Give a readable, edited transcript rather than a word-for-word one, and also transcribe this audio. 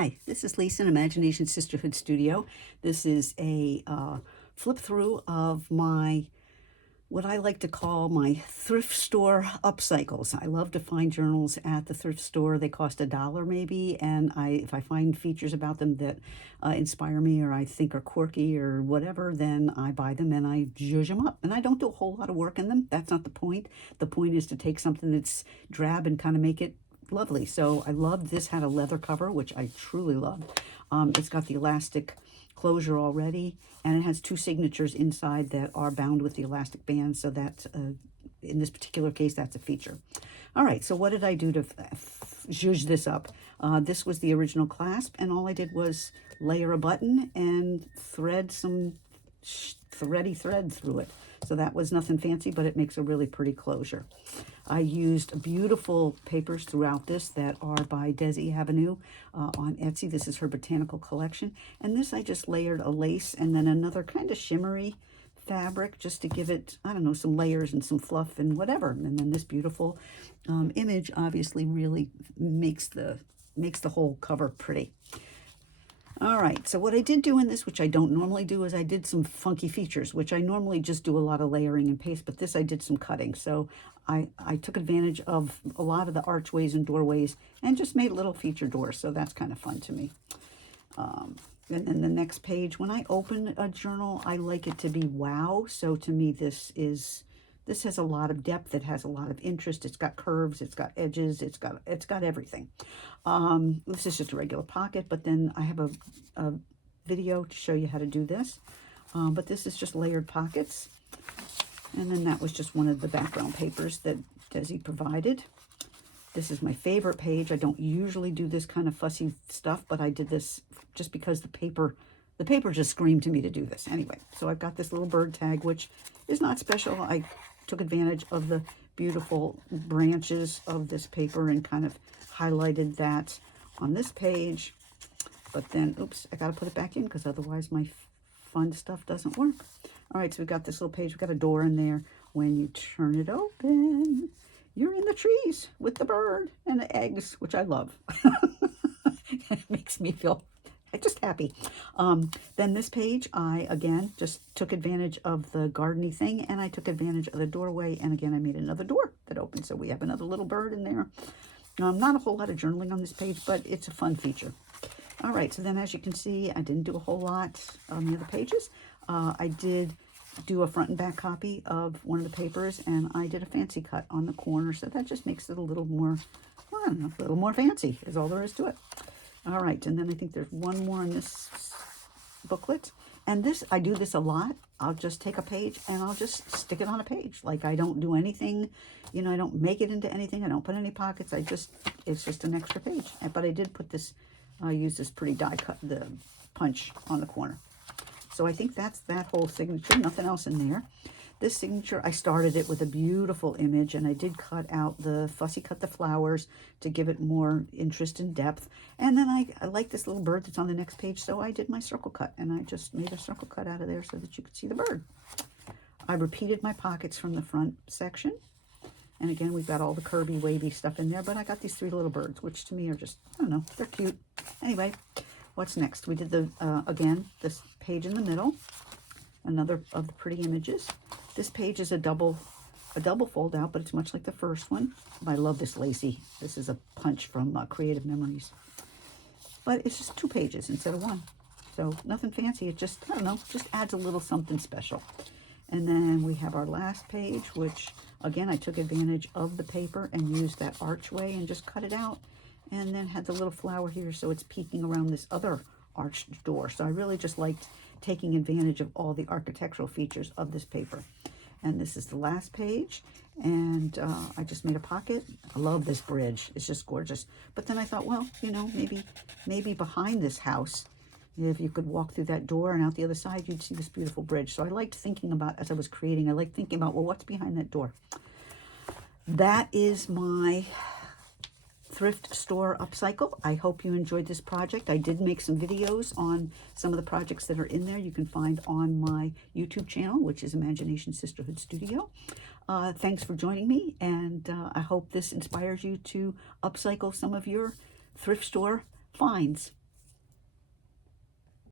Hi, this is Lisa in Imagination Sisterhood Studio. This is a flip through of my, what I like to call my thrift store upcycles. I love to find journals at the thrift store. They cost $1 maybe, and if I find features about them that inspire me or I think are quirky or whatever, then I buy them and I zhuzh them up. And I don't do a whole lot of work in them. That's not the point. The point is to take something that's drab and kind of make it lovely. So I love this. Had a leather cover, which I truly loved. It's got the elastic closure already, and it has two signatures inside that are bound with the elastic band, so that in this particular case, that's a feature. All right, so what did I do to zhuzh this up? This was the original clasp, and all I did was layer a button and thread some thready thread through it. So that was nothing fancy, but it makes a really pretty closure. I used beautiful papers throughout this that are by DasyAvenue on Etsy. This is her botanical collection. And this I just layered a lace and then another kind of shimmery fabric just to give it, I don't know, some layers and some fluff and whatever. And then this beautiful image obviously really makes the whole cover pretty. All right, so what I did do in this, which I don't normally do, is I did some funky features, which I normally just do a lot of layering and paste, but this I did some cutting. So I took advantage of a lot of the archways and doorways and just made little feature doors, so that's kind of fun to me. And then the next page, when I open a journal, I like it to be wow. So to me, this has a lot of depth. It has a lot of interest. It's got curves. It's got edges. It's got everything. This is just a regular pocket, but then I have a video to show you how to do this. But this is just layered pockets. And then that was just one of the background papers that Desi provided. This is my favorite page. I don't usually do this kind of fussy stuff, but I did this just because the paper just screamed to me to do this. Anyway, so I've got this little bird tag, which is not special. I took advantage of the beautiful branches of this paper and kind of highlighted that on this page. But then, oops, I got to put it back in because otherwise my fun stuff doesn't work. All right, so we've got this little page. We've got a door in there. When you turn it open, you're in the trees with the bird and the eggs, which I love. It makes me feel just happy. Then this page, I, again, just took advantage of the gardeny thing, and I took advantage of the doorway, and again, I made another door that opened, so we have another little bird in there. Not a whole lot of journaling on this page, but it's a fun feature. All right, so then as you can see, I didn't do a whole lot on the other pages. I did do a front and back copy of one of the papers, and I did a fancy cut on the corner, so that just makes it a little more, I don't know, a little more fancy is all there is to it. All right, and then I think there's one more in this booklet. And this, I do this a lot. I'll just take a page and I'll just stick it on a page. Like I don't do anything, you know, I don't make it into anything. I don't put any pockets. It's just an extra page. But I did put this, I use this pretty die cut, the punch on the corner. So I think that's that whole signature, nothing else in there. This signature, I started it with a beautiful image, and I did cut out cut the flowers to give it more interest and depth. And then I like this little bird that's on the next page, so I did my circle cut, and I just made a circle cut out of there so that you could see the bird. I repeated my pockets from the front section. And again, we've got all the curvy, wavy stuff in there, but I got these three little birds, which to me are just, I don't know, they're cute. Anyway, what's next? We did again, this page in the middle. Another of the pretty images. This page is a double fold out, but it's much like the first one. I love this lacy. This is a punch from Creative Memories. But it's just 2 pages instead of 1. So nothing fancy. It just, I don't know, just adds a little something special. And then we have our last page, which, again, I took advantage of the paper and used that archway and just cut it out. And then had the little flower here, so it's peeking around this other arched door. So I really just liked taking advantage of all the architectural features of this paper. And this is the last page, and I just made a pocket. I love this bridge. It's just gorgeous. But then I thought, well, you know, maybe behind this house, if you could walk through that door and out the other side, you'd see this beautiful bridge. So I liked thinking about, as I was creating, I liked thinking about, well, what's behind that door? That is my thrift store upcycle. I hope you enjoyed this project. I did make some videos on some of the projects that are in there. You can find on my YouTube channel, which is Imagination Sisterhood Studio. Thanks for joining me, and I hope this inspires you to upcycle some of your thrift store finds.